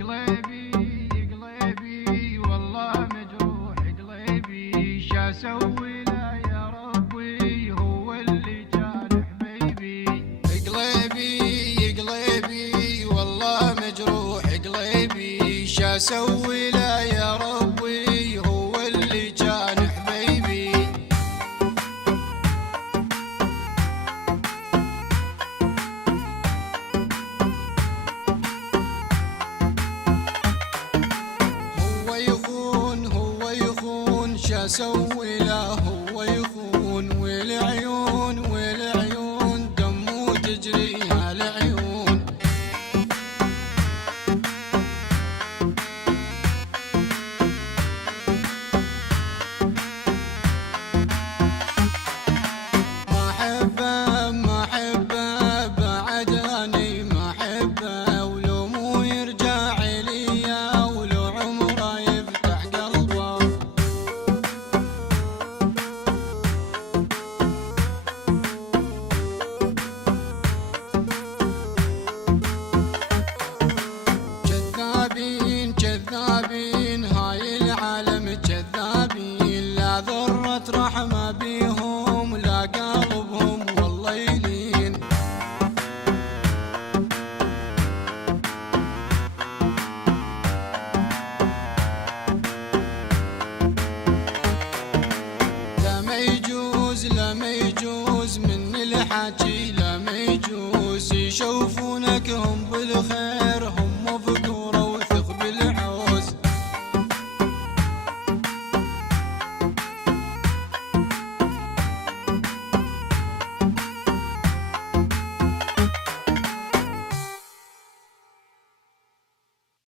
قليبي قليبي والله مجروح قليبي، شاسوي له يا ربي هو اللي كان حبيبي. قليبي قليبي والله مجروح قليبي، شاسوي له يا ربي هو اللي كان حبيبي. هو يخون شاسوي له